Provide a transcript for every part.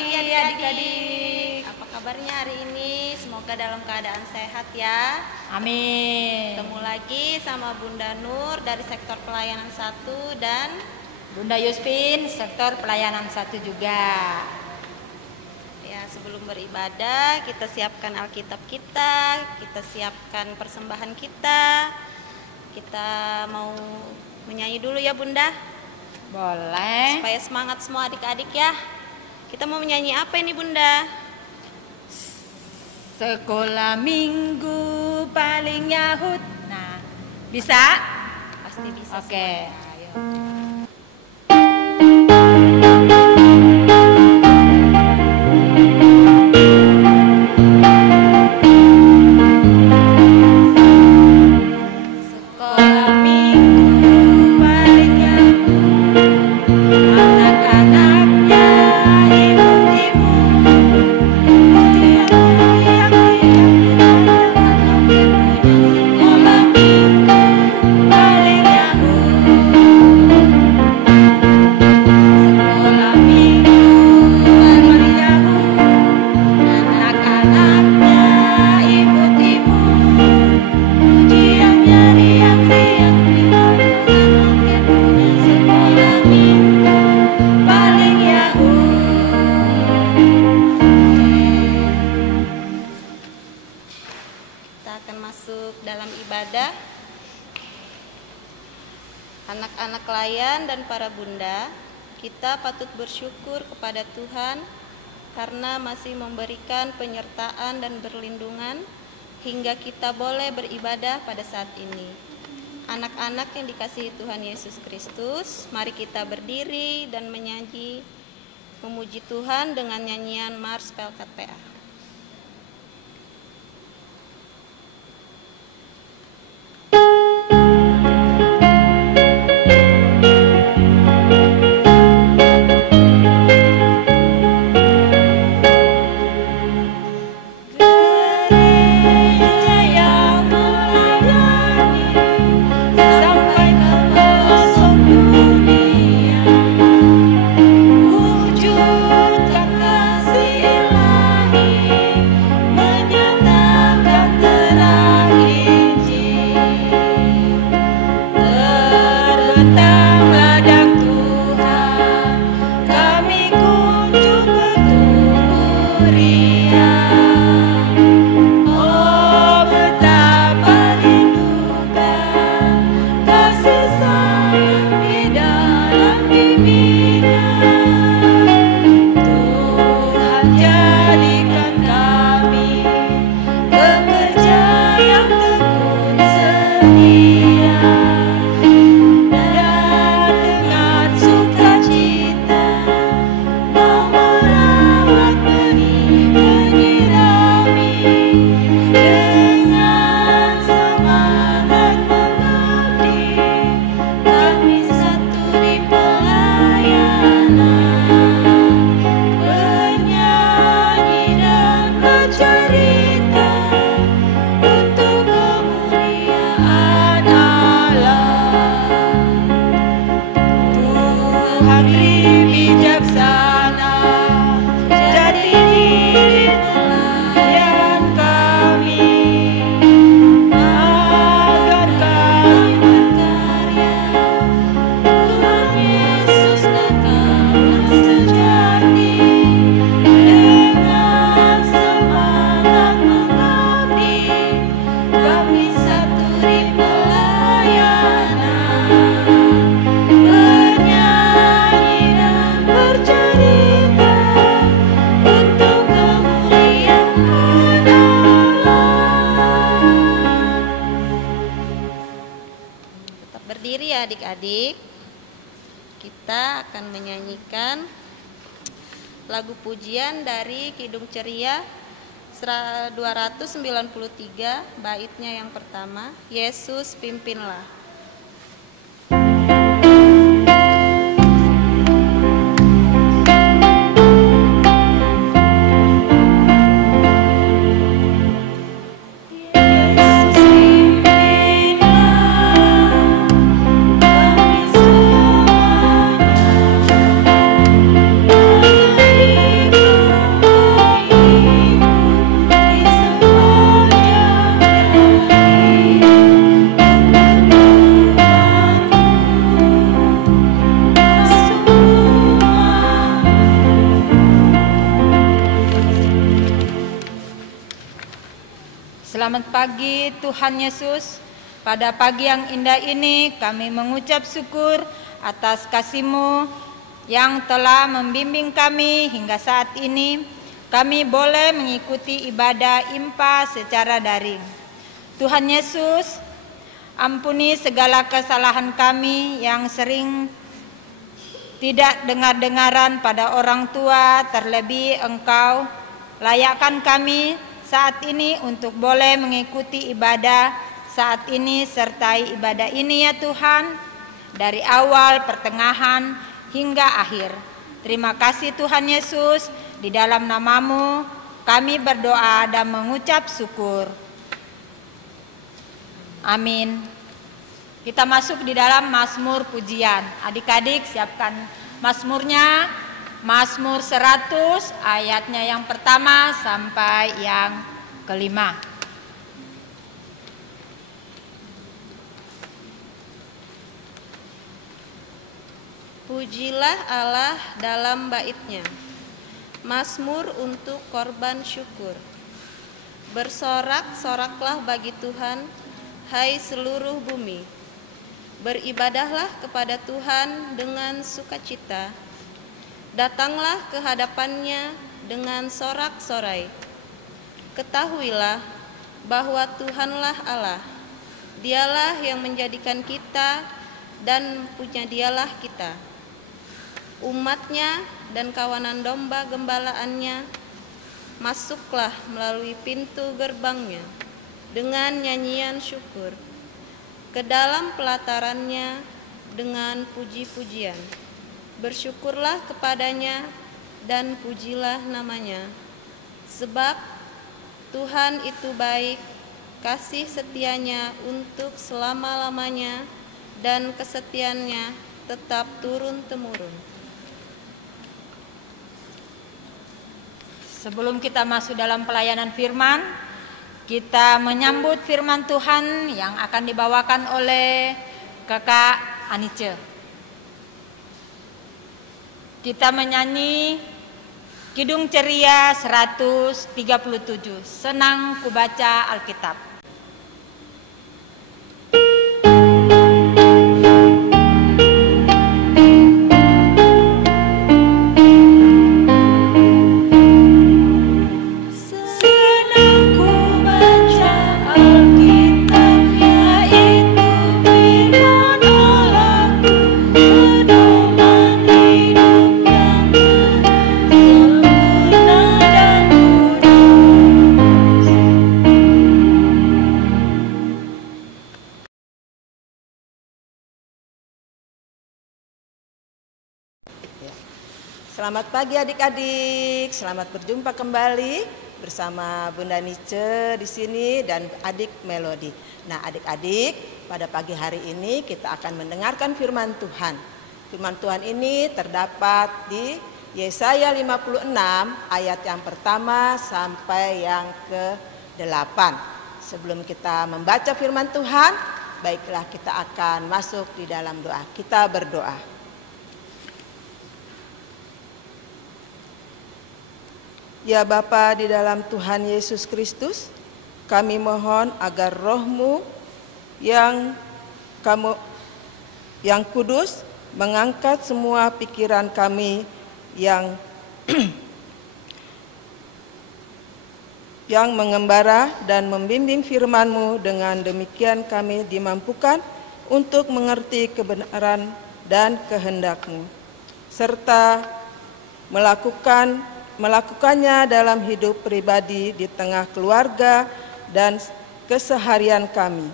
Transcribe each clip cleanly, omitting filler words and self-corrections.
pagi adik-adik. Apa kabarnya hari ini? Semoga dalam keadaan sehat ya. Amin. Ketemu lagi sama Bunda Nur dari sektor pelayanan 1 dan Bunda Yuspin, sektor pelayanan 1 juga. ya, sebelum beribadah kita siapkan Alkitab kita siapkan persembahan kita. Kita mau menyanyi dulu ya Bunda. Boleh. Supaya semangat semua adik-adik ya. Kita mau menyanyi apa ini Bunda? Sekolah minggu paling Yahud. Nah, bisa? Pasti bisa. Oke. Ayo. Sekolah minggu paling Yahud. Anak-anaknya imut-imut. Teriak-teriak sekolah minggu paling Yahud. Sekolah minggu paling Yahud. Anak-anaknya imut-imut. Ujiannya riang-riang di sekolah minggu paling Yahud. Kita akan masuk dalam ibadah. Anak-anak layan dan para bunda, kita patut bersyukur kepada Tuhan karena masih memberikan penyertaan dan perlindungan hingga kita boleh beribadah pada saat ini. Anak-anak yang dikasihi Tuhan Yesus Kristus, mari kita berdiri dan menyanyi memuji Tuhan dengan nyanyian Mars Pelkat PA. Gereja yang melayani sampai ke pelosok dunia, wujudkan kasih ilahi, menyatakan terang Injil. Terbentang ladang Tuhan, kami kunjung bertumbuh riang. Oh, betapa rindukan kasih sayang di dalam bimbingan. Tuhan jadikan kami pekerja yang tekun setia, dan dengan sukacita mau merawat benih-benih Rami. Dengan semangat mengabdi, kami satu di pelayanan, bernyanyi dan bercerita untuk kemuliaan Allah. Tuhan beri bijaksana, jadi diri pelayan kami, agar kami berkarya. Tuhan Yesus datang sejati, dengan semangat mengabdi, kami satu di pelayanan, bernyanyi dan bercerita untuk kemuliaan Allah. Tetap berdiri ya adik-adik. Kita akan menyanyikan lagu pujian dari Kidung Ceria 293, baitnya yang pertama, Yesus pimpinlah. Yesus pimpinlah kami semuanya, pagi Tuhan Yesus. Pada pagi yang indah ini kami mengucap syukur atas kasih-Mu yang telah membimbing kami hingga saat ini. Kami boleh mengikuti ibadah IMPA secara daring. Tuhan Yesus, ampuni segala kesalahan kami yang sering tidak dengar-dengaran pada orang tua, terlebih Engkau. Layakkan kami saat ini untuk boleh mengikuti ibadah saat ini, sertai ibadah ini ya Tuhan, dari awal, pertengahan, hingga akhir. Terima kasih Tuhan Yesus, di dalam nama-Mu kami berdoa dan mengucap syukur. Amin. Kita masuk di dalam Mazmur pujian. Adik-adik siapkan Mazmurnya, Mazmur 100 ayatnya yang pertama sampai yang kelima. Pujilah Allah dalam bait-Nya. Mazmur untuk korban syukur. Bersorak-soraklah bagi Tuhan, hai seluruh bumi. Beribadahlah kepada Tuhan dengan sukacita. Datanglah ke hadapan-Nya dengan sorak-sorai. Ketahuilah bahwa Tuhanlah Allah. Dialah yang menjadikan kita dan punya Dialah kita. Umat-Nya dan kawanan domba gembalaannya, masuklah melalui pintu gerbang-Nya dengan nyanyian syukur, ke dalam pelataran-Nya dengan puji-pujian. Bersyukurlah kepada-Nya dan pujilah nama-Nya, sebab Tuhan itu baik, kasih setia-Nya untuk selama-lamanya, dan kesetiaan-Nya tetap turun-temurun. Sebelum kita masuk dalam pelayanan firman, kita menyambut firman Tuhan yang akan dibawakan oleh Kakak Anice. Kita menyanyi Kidung Ceria 137, Senang Ku Baca Alkitab. Selamat pagi adik-adik, selamat berjumpa kembali bersama Bunda Nice di sini dan adik Melody. Nah adik-adik, pada pagi hari ini kita akan mendengarkan firman Tuhan. Firman Tuhan ini terdapat di Yesaya 56 ayat yang pertama sampai yang ke-8. Sebelum kita membaca firman Tuhan, baiklah kita akan masuk di dalam doa. Kita berdoa. Ya Bapa di dalam Tuhan Yesus Kristus, kami mohon agar Roh-Mu yang kudus mengangkat semua pikiran kami yang mengembara dan membimbing firman-Mu. Dengan demikian kami dimampukan untuk mengerti kebenaran dan kehendak-Mu, serta melakukannya dalam hidup pribadi, di tengah keluarga dan keseharian kami.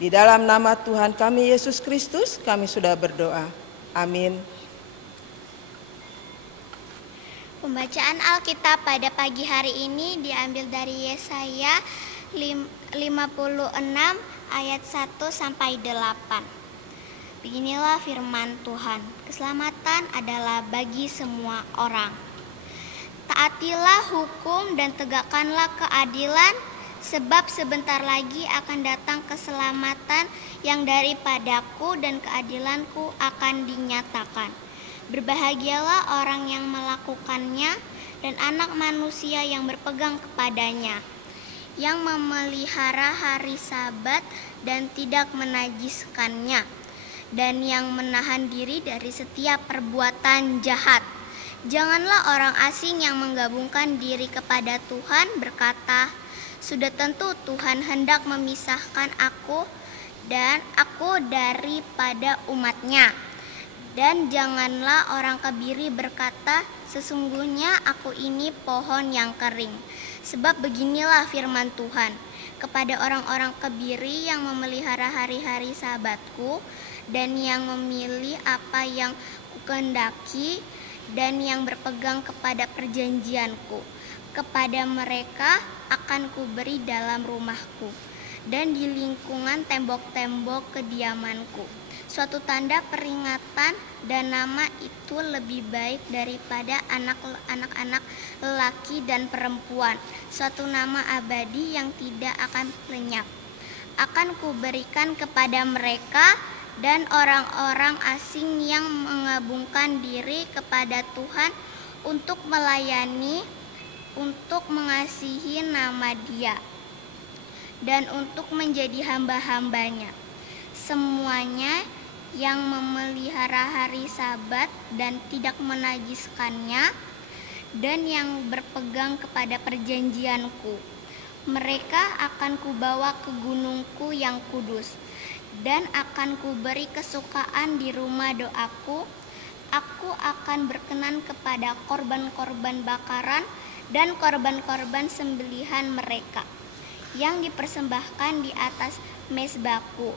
Di dalam nama Tuhan kami Yesus Kristus kami sudah berdoa. Amin. Pembacaan Alkitab pada pagi hari ini diambil dari Yesaya 56 ayat 1 sampai 8. Beginilah firman Tuhan. Keselamatan adalah bagi semua orang. Taatilah hukum dan tegakkanlah keadilan, sebab sebentar lagi akan datang keselamatan yang daripadaku dan keadilanku akan dinyatakan. Berbahagialah orang yang melakukannya dan anak manusia yang berpegang kepadanya. yang memelihara hari Sabat dan tidak menajiskannya, dan yang menahan diri dari setiap perbuatan jahat. Janganlah orang asing yang menggabungkan diri kepada Tuhan berkata, sudah tentu Tuhan hendak memisahkan aku daripada umatnya. Dan janganlah orang kebiri berkata, sesungguhnya aku ini pohon yang kering. Sebab beginilah firman Tuhan, kepada orang-orang kebiri yang memelihara hari-hari Sabatku dan yang memilih apa yang kukehendaki dan yang berpegang kepada perjanjianku, kepada mereka akan kuberi dalam rumahku dan di lingkungan tembok-tembok kediamanku suatu tanda peringatan, dan nama itu lebih baik daripada anak-anak lelaki dan perempuan, suatu nama abadi yang tidak akan lenyap. Akan kuberikan kepada mereka dan orang-orang asing yang mengabungkan diri kepada Tuhan untuk melayani, untuk mengasihi nama Dia, dan untuk menjadi hamba-hambanya. Semuanya yang memelihara hari Sabat dan tidak menajiskannya, dan yang berpegang kepada perjanjianku, mereka akan kubawa ke gunungku yang kudus, dan akan kuberi kesukaan di rumah doaku. Aku akan berkenan kepada korban-korban bakaran dan korban-korban sembelihan mereka yang dipersembahkan di atas mezbahku.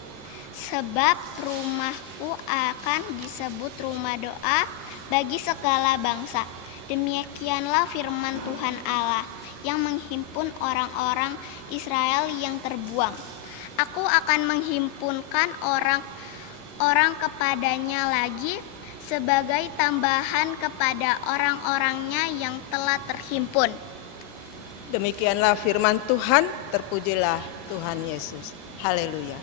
Sebab rumahku akan disebut rumah doa bagi segala bangsa. Demikianlah firman Tuhan Allah yang menghimpun orang-orang Israel yang terbuang. Aku akan menghimpunkan orang-orang kepadanya lagi sebagai tambahan kepada orang-orangnya yang telah terhimpun. Demikianlah firman Tuhan, terpujilah Tuhan Yesus. Haleluya.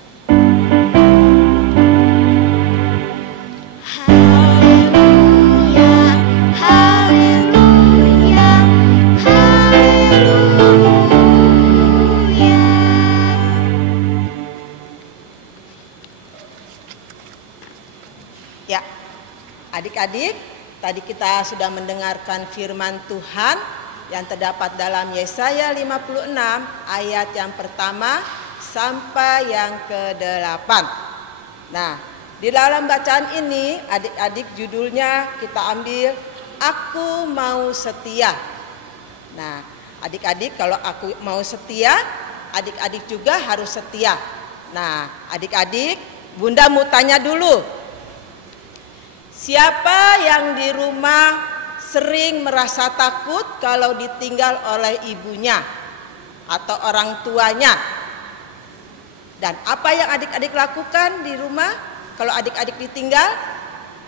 Ya, adik-adik, tadi kita sudah mendengarkan firman Tuhan yang terdapat dalam Yesaya 56 ayat yang pertama sampai yang ke-8. Nah, di dalam bacaan ini adik-adik judulnya kita ambil Aku Mau Setia. Nah, adik-adik kalau aku mau setia, adik-adik juga harus setia. Nah, adik-adik, Bunda mau tanya dulu. Siapa yang di rumah sering merasa takut kalau ditinggal oleh ibunya atau orang tuanya? Dan apa yang adik-adik lakukan di rumah kalau adik-adik ditinggal?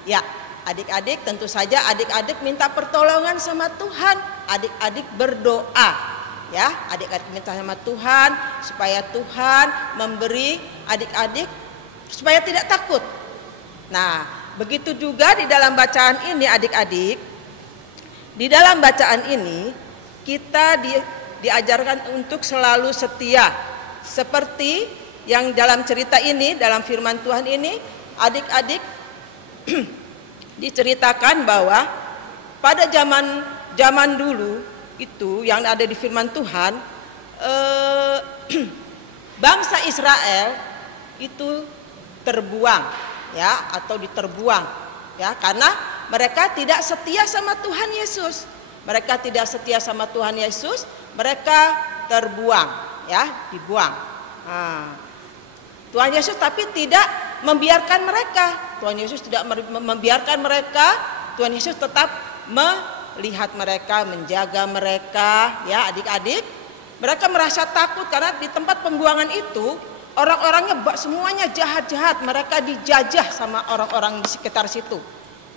Ya, adik-adik tentu saja adik-adik minta pertolongan sama Tuhan. Adik-adik berdoa, ya, adik-adik minta sama Tuhan supaya Tuhan memberi adik-adik supaya tidak takut. Nah, begitu juga di dalam bacaan ini adik-adik. Di dalam bacaan ini kita diajarkan untuk selalu setia. Seperti yang dalam cerita ini, dalam firman Tuhan ini, adik-adik diceritakan bahwa pada zaman dulu itu yang ada di firman Tuhan, bangsa Israel itu terbuang, ya, atau diterbuang, ya, karena mereka tidak setia sama Tuhan Yesus. Mereka tidak setia sama Tuhan Yesus, mereka terbuang, ya, dibuang. Nah, Tuhan Yesus tapi tidak membiarkan mereka. Tuhan Yesus tidak membiarkan mereka. Tuhan Yesus tetap melihat mereka, menjaga mereka, ya, adik-adik. Mereka merasa takut karena di tempat pembuangan itu orang-orangnya semuanya jahat-jahat. Mereka dijajah sama orang-orang di sekitar situ.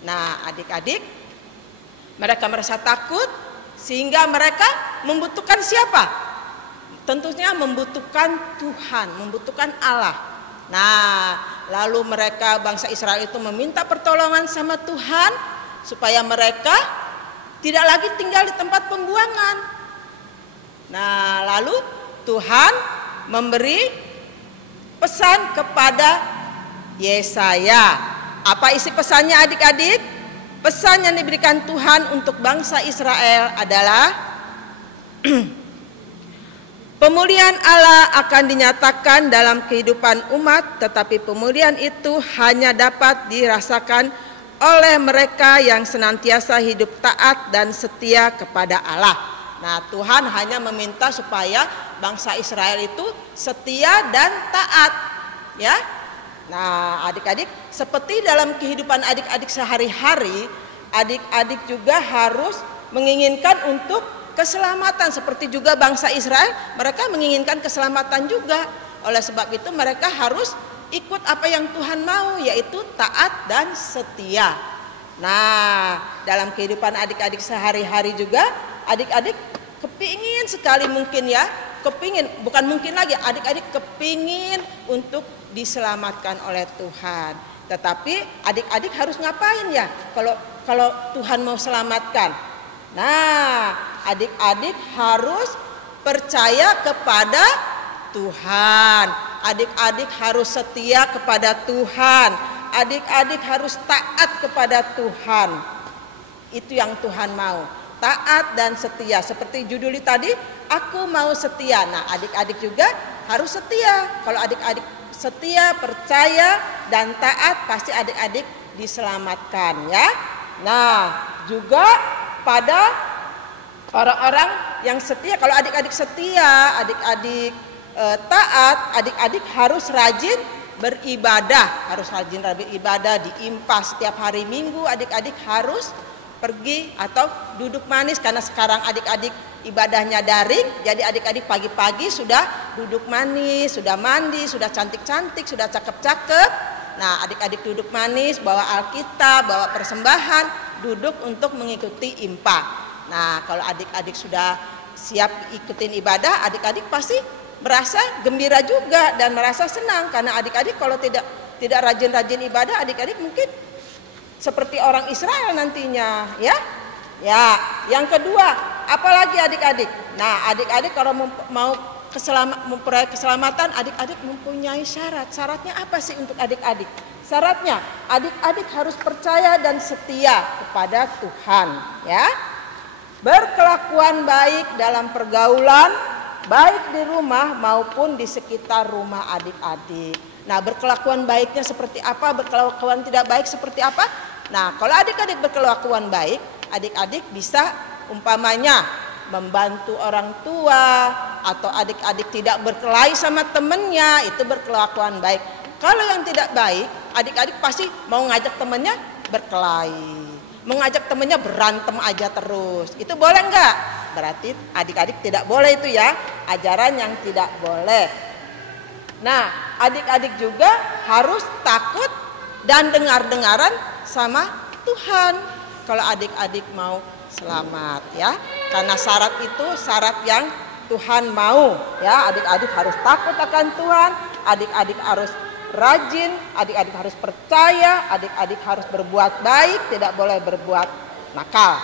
Nah, adik-adik, mereka merasa takut sehingga mereka membutuhkan siapa? Tentunya membutuhkan Tuhan, membutuhkan Allah. Nah, lalu mereka bangsa Israel itu meminta pertolongan sama Tuhan supaya mereka tidak lagi tinggal di tempat pembuangan. Nah, lalu Tuhan memberi pesan kepada Yesaya. Apa isi pesannya adik-adik? Pesan yang diberikan Tuhan untuk bangsa Israel adalah pemulihan Allah akan dinyatakan dalam kehidupan umat, tetapi pemulihan itu hanya dapat dirasakan oleh mereka yang senantiasa hidup taat dan setia kepada Allah. Nah, Tuhan hanya meminta supaya bangsa Israel itu setia dan taat, ya. Nah, adik-adik, seperti dalam kehidupan adik-adik sehari-hari, adik-adik juga harus menginginkan untuk keselamatan. Seperti juga bangsa Israel, mereka menginginkan keselamatan juga. Oleh sebab itu mereka harus ikut apa yang Tuhan mau, yaitu taat dan setia. Nah, dalam kehidupan adik-adik sehari-hari juga, adik-adik kepingin sekali mungkin ya, bukan mungkin lagi, adik-adik kepingin untuk diselamatkan oleh Tuhan. Tetapi adik-adik harus ngapain ya kalau Tuhan mau selamatkan? Nah, adik-adik harus percaya kepada Tuhan. Adik-adik harus setia kepada Tuhan. Adik-adik harus taat kepada Tuhan. Itu yang Tuhan mau, taat dan setia. Seperti judul tadi, aku mau setia. Nah, adik-adik juga harus setia. Kalau adik-adik setia, percaya, dan taat, pasti adik-adik diselamatkan ya. Nah, juga pada orang-orang yang setia, kalau adik-adik setia, adik-adik taat, adik-adik harus rajin beribadah, di IMPA setiap hari Minggu. Adik-adik harus pergi atau duduk manis, karena sekarang adik-adik ibadahnya daring, jadi adik-adik pagi-pagi sudah duduk manis, sudah mandi, sudah cantik-cantik, sudah cakep-cakep. Nah, adik-adik duduk manis, bawa Alkitab, bawa persembahan, duduk untuk mengikuti IMPA. Nah, kalau adik-adik sudah siap ikutin ibadah, adik-adik pasti merasa gembira juga dan merasa senang, karena adik-adik kalau tidak rajin-rajin ibadah, adik-adik mungkin seperti orang Israel nantinya, ya. Ya, yang kedua, apalagi adik-adik? Nah, adik-adik kalau mau memperoleh keselamatan, adik-adik mempunyai syarat. Syaratnya apa sih untuk adik-adik? Syaratnya, adik-adik harus percaya dan setia kepada Tuhan, ya. Berkelakuan baik dalam pergaulan, baik di rumah maupun di sekitar rumah adik-adik. Nah, berkelakuan baiknya seperti apa? Berkelakuan tidak baik seperti apa? Nah, kalau adik-adik berkelakuan baik, adik-adik bisa umpamanya membantu orang tua, atau adik-adik tidak berkelahi sama temennya, itu berkelakuan baik. Kalau yang tidak baik, adik-adik pasti mau ngajak temennya berkelahi, mengajak temennya berantem aja terus. Itu boleh enggak? Berarti adik-adik tidak boleh itu ya, ajaran yang tidak boleh. Nah, adik-adik juga harus takut dan dengar-dengaran sama Tuhan kalau adik-adik mau selamat ya. Karena syarat itu syarat yang Tuhan mau ya. Adik-adik harus takut akan Tuhan, adik-adik harus rajin, adik-adik harus percaya, adik-adik harus berbuat baik, tidak boleh berbuat nakal.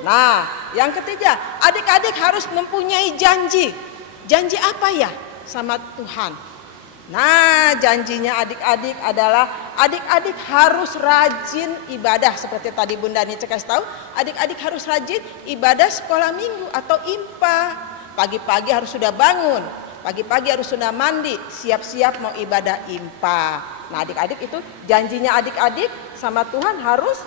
Nah, yang ketiga, adik-adik harus mempunyai janji. Janji apa ya sama Tuhan? Nah, janjinya adik-adik adalah adik-adik harus rajin ibadah. Seperti tadi Bunda Nice kasih tahu, adik-adik harus rajin ibadah sekolah minggu atau IMPA. Pagi-pagi harus sudah bangun, pagi-pagi harus sudah mandi, siap-siap mau ibadah IMPA. Nah, adik-adik itu janjinya adik-adik sama Tuhan harus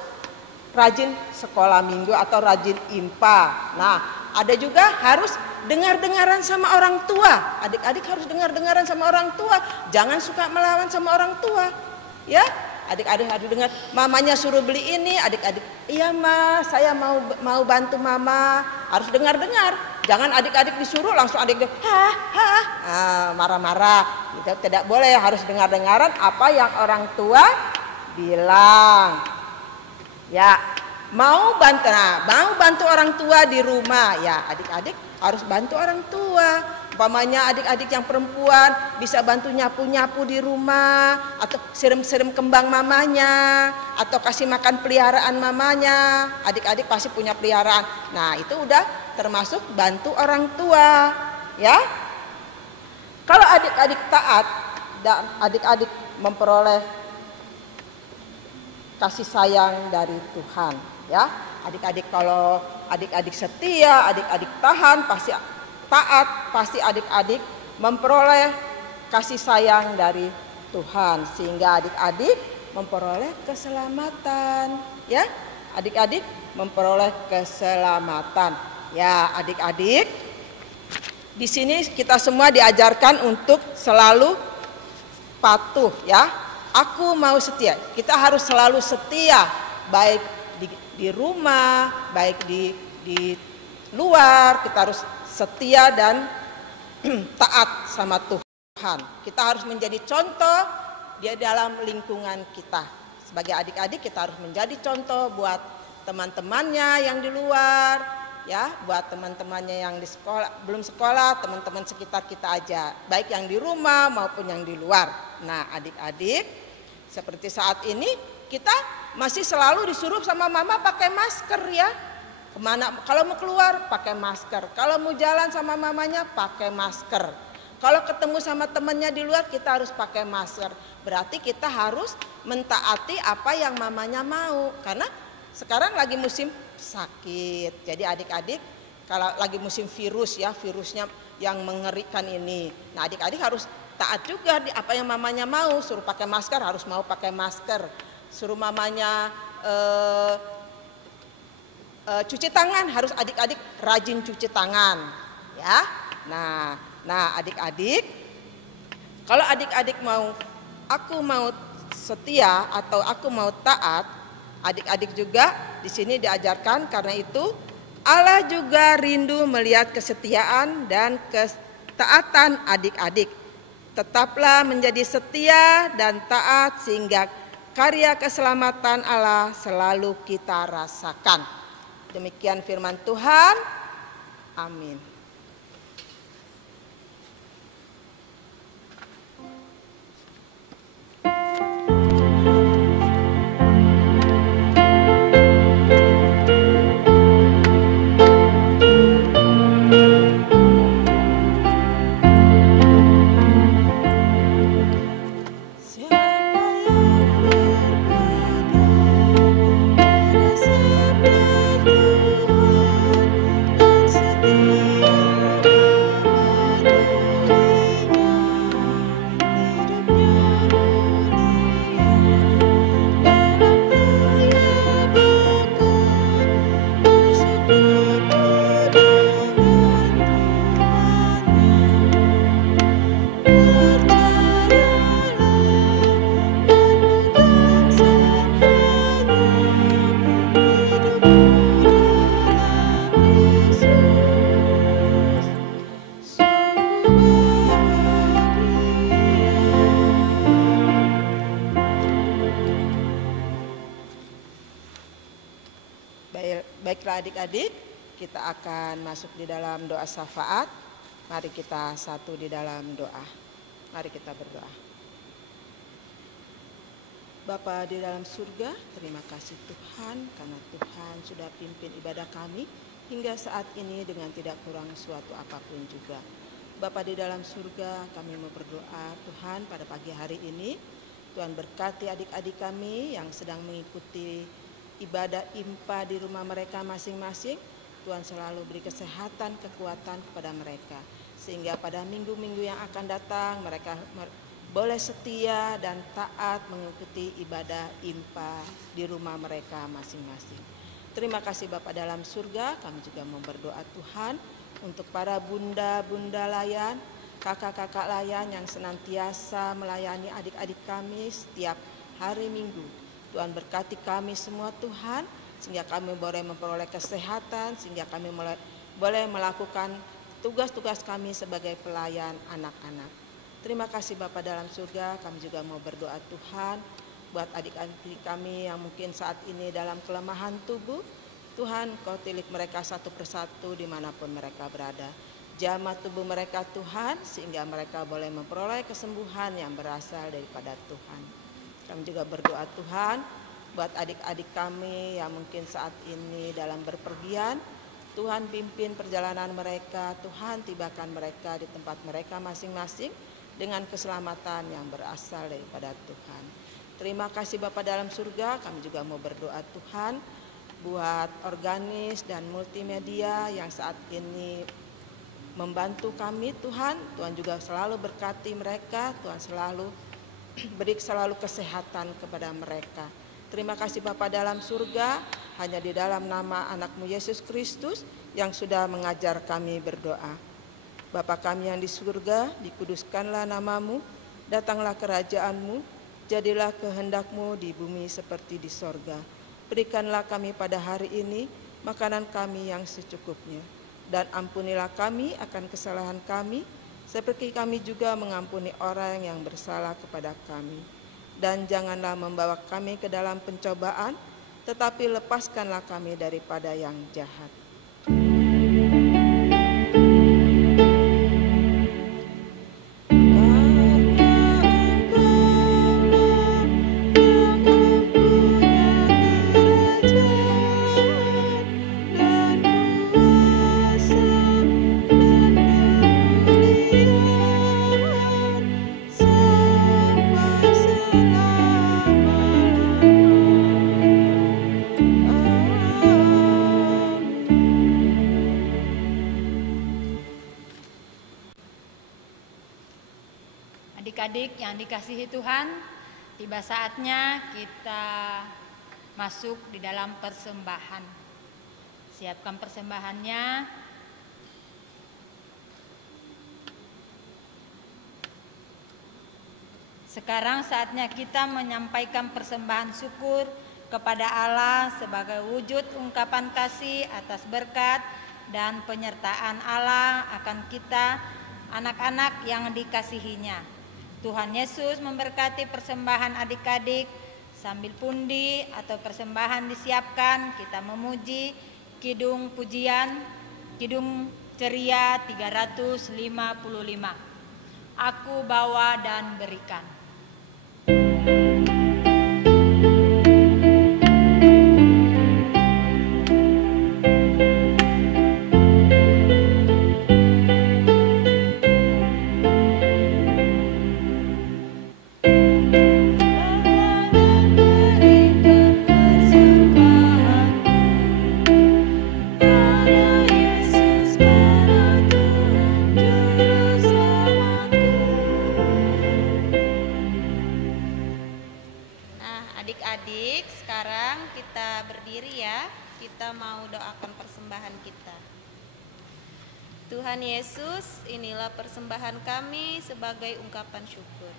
rajin sekolah minggu atau rajin IMPA. Nah, ada juga harus dengar-dengaran sama orang tua. Adik-adik harus dengar-dengaran sama orang tua. Jangan suka melawan sama orang tua. Ya, adik-adik harus dengar. Mamanya suruh beli ini, adik-adik, iya ma, saya mau bantu mama. Harus dengar-dengar. Jangan adik-adik disuruh langsung adik-adik marah-marah. Itu tidak boleh. Harus dengar-dengaran apa yang orang tua bilang. Ya, mau bantu orang tua di rumah. Ya, adik-adik harus bantu orang tua. Umpamanya adik-adik yang perempuan bisa bantu nyapu-nyapu di rumah, atau siram-siram kembang mamanya, atau kasih makan peliharaan mamanya. Adik-adik pasti punya peliharaan. Nah, itu udah termasuk bantu orang tua, ya. Kalau adik-adik taat dan adik-adik memperoleh kasih sayang dari Tuhan, ya. Adik-adik kalau adik-adik setia, adik-adik tahan, pasti taat, pasti adik-adik memperoleh kasih sayang dari Tuhan, sehingga adik-adik memperoleh keselamatan, ya. Adik-adik memperoleh keselamatan. Ya, adik-adik, di sini kita semua diajarkan untuk selalu patuh, ya. Aku mau setia. Kita harus selalu setia, baik di rumah, baik di luar. Kita harus setia dan taat sama Tuhan. Kita harus menjadi contoh di dalam lingkungan kita. Sebagai adik-adik kita harus menjadi contoh buat teman-temannya yang di luar, ya, buat teman-temannya yang di sekolah, belum sekolah, teman-teman sekitar kita aja, baik yang di rumah maupun yang di luar. Nah, adik-adik, seperti saat ini kita masih selalu disuruh sama mama pakai masker, ya. Kemana, kalau mau keluar pakai masker, kalau mau jalan sama mamanya pakai masker, kalau ketemu sama temannya di luar kita harus pakai masker. Berarti kita harus mentaati apa yang mamanya mau, karena sekarang lagi musim sakit. Jadi adik-adik kalau lagi musim virus, ya, virusnya yang mengerikan ini. Nah, adik-adik harus taat juga di apa yang mamanya mau. Suruh pakai masker harus mau pakai masker. Suruh mamanya cuci tangan, harus adik-adik rajin cuci tangan, ya. Nah, adik-adik, kalau adik-adik mau, aku mau setia atau aku mau taat, adik-adik juga di sini diajarkan, karena itu Allah juga rindu melihat kesetiaan dan ketaatan adik-adik. Tetaplah menjadi setia dan taat sehingga karya keselamatan Allah selalu kita rasakan. Demikian firman Tuhan. Amin. Baiklah adik-adik, kita akan masuk di dalam doa syafaat. Mari kita satu di dalam doa. Mari kita berdoa. Bapa di dalam surga, terima kasih Tuhan karena Tuhan sudah pimpin ibadah kami hingga saat ini dengan tidak kurang suatu apapun juga. Bapa di dalam surga, kami mau berdoa Tuhan pada pagi hari ini. Tuhan berkati adik-adik kami yang sedang mengikuti ibadah IMPA di rumah mereka masing-masing. Tuhan selalu beri kesehatan, kekuatan kepada mereka, sehingga pada minggu-minggu yang akan datang mereka boleh setia dan taat mengikuti ibadah IMPA di rumah mereka masing-masing. Terima kasih Bapa dalam surga. Kami juga mau berdoa Tuhan untuk para bunda-bunda layan, kakak-kakak layan yang senantiasa melayani adik-adik kami setiap hari Minggu. Tuhan berkati kami semua Tuhan, sehingga kami boleh memperoleh kesehatan, sehingga kami boleh melakukan tugas-tugas kami sebagai pelayan anak-anak. Terima kasih Bapa dalam surga. Kami juga mau berdoa Tuhan buat adik-adik kami yang mungkin saat ini dalam kelemahan tubuh. Tuhan, Kau tilik mereka satu persatu dimanapun mereka berada. Jamah tubuh mereka Tuhan, sehingga mereka boleh memperoleh kesembuhan yang berasal daripada Tuhan. Kami juga berdoa Tuhan buat adik-adik kami yang mungkin saat ini dalam berpergian. Tuhan pimpin perjalanan mereka, Tuhan tibakan mereka di tempat mereka masing-masing dengan keselamatan yang berasal daripada Tuhan. Terima kasih Bapa dalam surga, kami juga mau berdoa Tuhan buat organis dan multimedia yang saat ini membantu kami Tuhan. Tuhan juga selalu berkati mereka, Tuhan selalu beri selalu kesehatan kepada mereka. Terima kasih Bapa dalam surga, hanya di dalam nama anakmu Yesus Kristus yang sudah mengajar kami berdoa. Bapa kami yang di surga, dikuduskanlah namamu, datanglah kerajaanmu, jadilah kehendakmu di bumi seperti di sorga. Berikanlah kami pada hari ini makanan kami yang secukupnya, dan ampunilah kami akan kesalahan kami, seperti kami juga mengampuni orang yang bersalah kepada kami. Dan janganlah membawa kami ke dalam pencobaan, tetapi lepaskanlah kami daripada yang jahat. Adik-adik yang dikasihi Tuhan, tiba saatnya kita masuk di dalam persembahan. Siapkan persembahannya. Sekarang saatnya kita menyampaikan persembahan syukur kepada Allah sebagai wujud ungkapan kasih atas berkat dan penyertaan Allah akan kita, anak-anak yang dikasihinya. Tuhan Yesus memberkati persembahan adik-adik. Sambil pundi atau persembahan disiapkan, kita memuji kidung pujian, kidung ceria 355. Aku bawa dan berikan. Adik-adik, sekarang kita berdiri ya. Kita mau doakan persembahan kita. Tuhan Yesus, inilah persembahan kami sebagai ungkapan syukur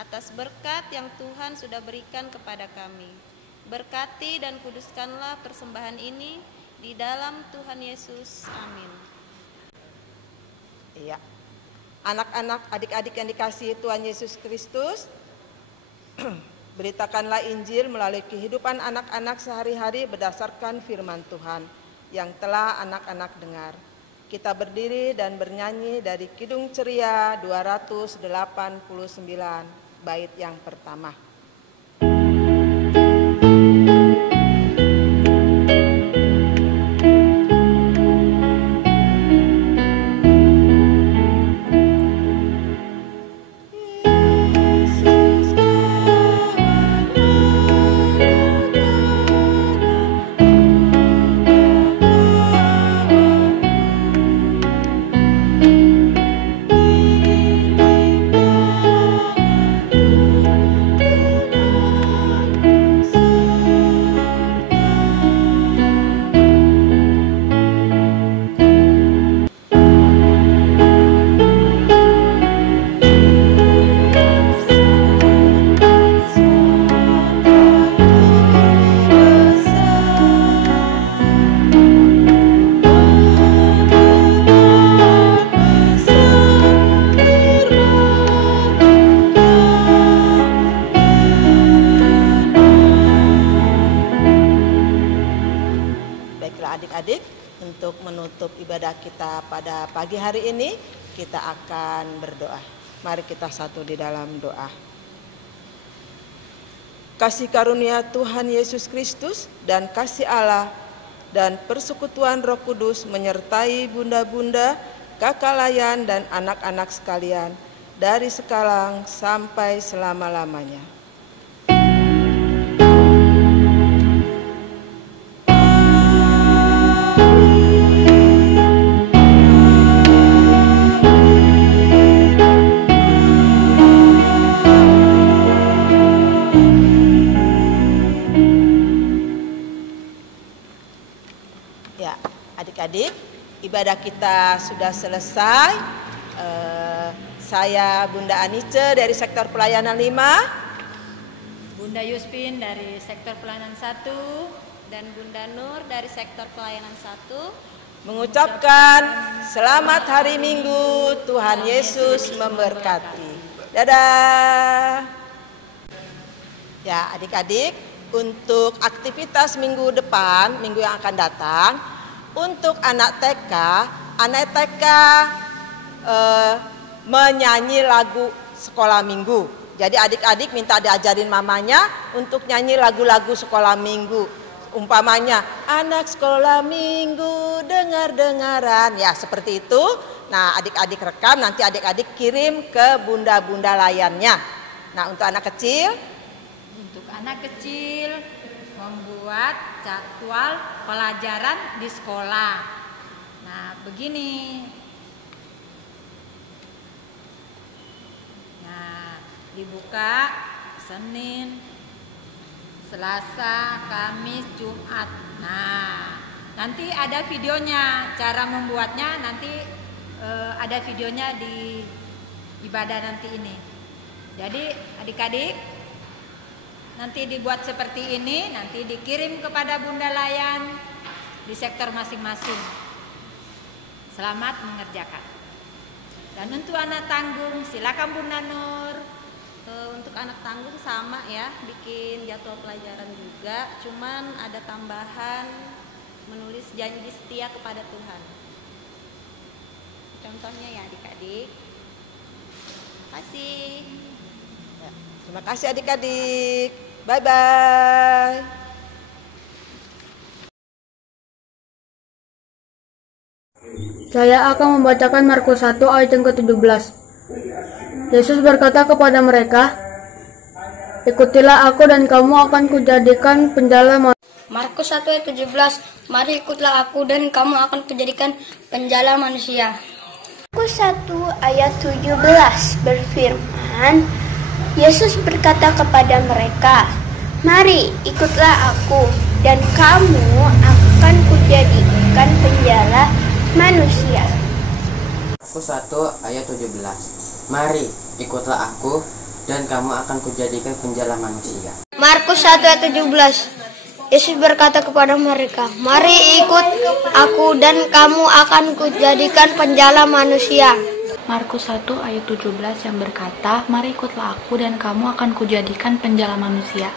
atas berkat yang Tuhan sudah berikan kepada kami. Berkati dan kuduskanlah persembahan ini di dalam Tuhan Yesus. Amin. Iya. Anak-anak, adik-adik yang dikasihi Tuhan Yesus Kristus, beritakanlah Injil melalui kehidupan anak-anak sehari-hari berdasarkan firman Tuhan yang telah anak-anak dengar. Kita berdiri dan bernyanyi dari Kidung Ceria 289, bait yang pertama. Adik-adik, untuk menutup ibadah kita pada pagi hari ini, kita akan berdoa. Mari kita satu di dalam doa. Kasih karunia Tuhan Yesus Kristus dan kasih Allah, dan persekutuan Roh Kudus menyertai bunda-bunda, kakak layan, dan anak-anak sekalian, dari sekarang sampai selama-lamanya. Ya, adik-adik, ibadah kita sudah selesai. Saya Bunda Anice dari sektor pelayanan 5, Bunda Yuspin dari sektor pelayanan 1, dan Bunda Nur dari sektor pelayanan 1 mengucapkan selamat hari Minggu, Tuhan Yesus memberkati. Dadah. Ya, adik-adik, untuk aktivitas minggu depan, minggu yang akan datang, untuk anak TK menyanyi lagu sekolah minggu. Jadi adik-adik minta diajarin mamanya untuk nyanyi lagu-lagu sekolah minggu. Umpamanya, anak sekolah minggu dengar-dengaran. Ya, seperti itu. Nah, adik-adik rekam, nanti adik-adik kirim ke bunda-bunda layannya. Nah, untuk anak kecil membuat jadwal pelajaran di sekolah. Nah, begini. Nah, dibuka Senin, Selasa, Kamis, Jumat. Nah, nanti ada videonya, cara membuatnya nanti ada videonya di ibadah nanti ini. Jadi adik-adik, nanti dibuat seperti ini, nanti dikirim kepada Bunda Layan di sektor masing-masing. Selamat mengerjakan. Dan untuk anak tanggung, silakan Bunda Nur. Untuk anak tanggung sama ya, bikin jadwal pelajaran juga, cuman ada tambahan menulis janji setia kepada Tuhan. Contohnya ya adik-adik. Terima kasih. Ya, terima kasih adik-adik. Bye-bye. Saya akan membacakan Markus 1 ayat yang ke-17. Yesus berkata kepada mereka, "Ikutilah aku dan kamu akan kujadikan penjala manusia." Markus 1 ayat 17. Mari ikutlah aku dan kamu akan kujadikan penjala manusia. Markus 1 ayat 17 berfirman, Yesus berkata kepada mereka, "Mari ikutlah aku dan kamu akan kujadikan penjala manusia." Markus 1 ayat 17. Mari ikutlah aku dan kamu akan kujadikan penjala manusia. Markus 1 ayat 17. Yesus berkata kepada mereka, "Mari ikut aku dan kamu akan kujadikan penjala manusia." Markus 1 ayat 17 yang berkata, "Mari ikutlah aku dan kamu akan kujadikan penjala manusia."